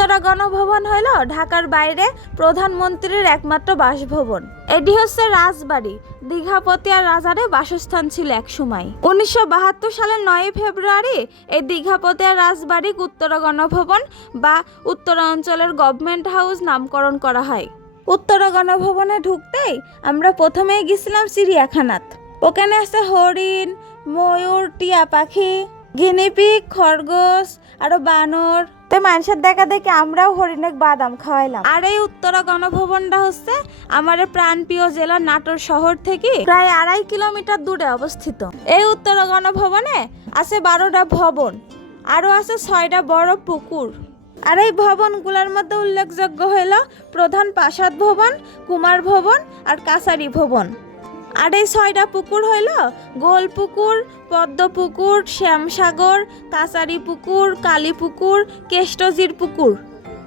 উত্তরা গণভবন হল ঢাকার বাইরে প্রধানমন্ত্রীর একমাত্র বাসভবন। এটি হচ্ছে রাজবাড়ি। দীঘাপতিয়ার রাজারে বাসস্থান ছিল এক সময় উনিশশো বাহাত্তর সালের নয় ফেব্রুয়ারি এই দীঘাপতিয়ার রাজবাড়ি উত্তরা গণভবন বা উত্তরাঞ্চলের গভর্নমেন্ট হাউস নামকরণ করা হয়। উত্তরা গণভবনে ঢুকতেই আমরা প্রথমেই গেছিলাম চিড়িয়াখানাত। ওখানে আছে হরিণ, ময়ূর, টিয়া পাখি, গিনিপিগ, খরগোশ, আরও বানর তো মানুষের দেখা দেখে আমরাও হরিণেক বাদাম খাওয়াইলাম। আর এই উত্তরা গণভবনটা হচ্ছে আমাদের প্রাণপ্রিয় জেলা নাটোর শহর থেকে প্রায় আড়াই কিলোমিটার দূরে অবস্থিত। এই উত্তরা গণভবনে আছে বারোটা ভবন আরও আছে ছয়টা বড় পুকুর। আর এই ভবনগুলোর মধ্যে উল্লেখযোগ্য হইল প্রধান প্রাসাদ ভবন কুমার ভবন আর কাছারি ভবন। আর এই ছয়টা পুকুর হইল। গোল পুকুর, পদ্ম পুকুর, শ্যামসাগর, কাছারি পুকুর, কালী পুকুর, কেষ্টজির পুকুর।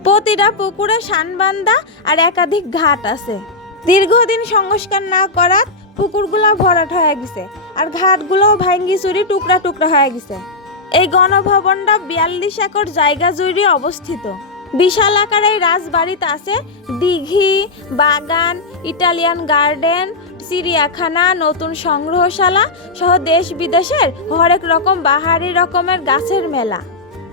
প্রতিটা পুকুরে সানবান্দা আর একাধিক ঘাট আছে। দীর্ঘদিন সংস্কার না করাত পুকুরগুলো ভরাট হয়ে গেছে আর ঘাটগুলো ভাঙ্গি চুরি টুকরা টুকরা হয়ে গেছে। এই গণভবনটা বিয়াল্লিশ একর জায়গা জুড়ে অবস্থিত। বিশাল আকার রাজবাড়িতে আছে দিঘি, বাগান, ইটালিয়ান গার্ডেন চিড়িয়াখানা, নতুন সংগ্রহশালা সহ দেশ বিদেশের হরেক রকম বাহারি রকমের গাছের মেলা।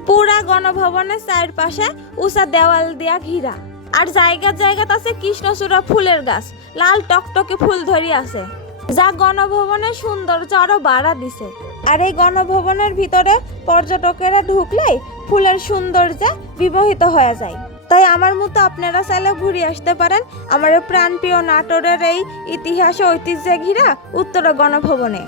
পুরা গণভবনের চারপাশে উষা দেওয়াল দিয়া ঘিরা। আর জায়গা জায়গাতে আছে কৃষ্ণচূড়া ফুলের গাছ, লাল টকটকে ফুল ধরি আছে। যা গণভবনের সৌন্দর্য আরও বাড়া দিছে। আর এই গণভবনের ভিতরে পর্যটকেরা ঢুকলেই ফুলের সৌন্দর্যে বিমোহিত হয়ে যায়। তাই আমার মতো আপনারা চাইলে ঘুরে আসতে পারেন আমার প্রাণপ্রিয় নাটোরের এই ইতিহাস ঐতিহ্যে ঘিরা উত্তর গণভবনে।